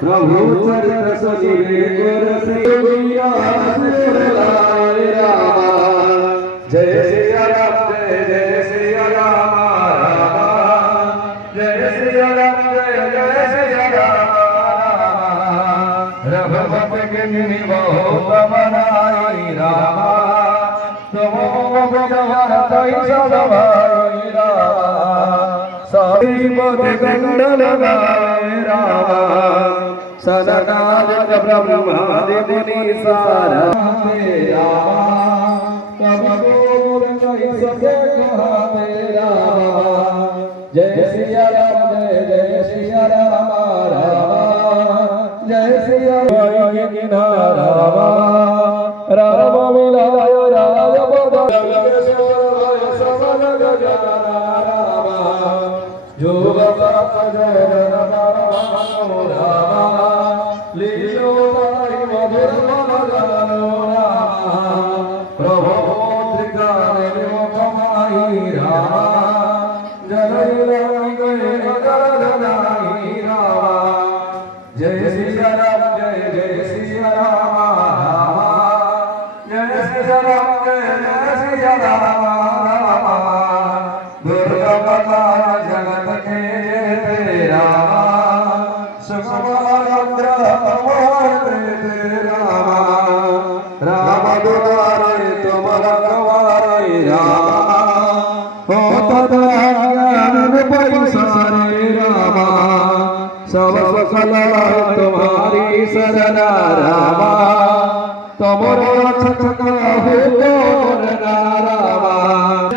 प्रभु चरित्र सजीवे गुर श्री जय सिया राम जय सिया राम जय सिया राम जय सिया राम रघुपत के बहुत मनाई राम तुम भगवत सदवाई राम सारी पद गंडल गाय राम सदनादिक ब्रह्मादि मुनि सारा जय सिया राम जय सिया राम जय सिया राम मिलाय राज जो लीलो मधुर प्रभो त्रिकाल कमाई राम जय सिया राम जय सिया राम जय सिया राम जय सिया राम दुर्गा माता जगत के राम राम दुलारे तुम रखवारे राम हो तदान पैसारे राम सब कला तुम्हारी सरना राम तुमरो छक हो राम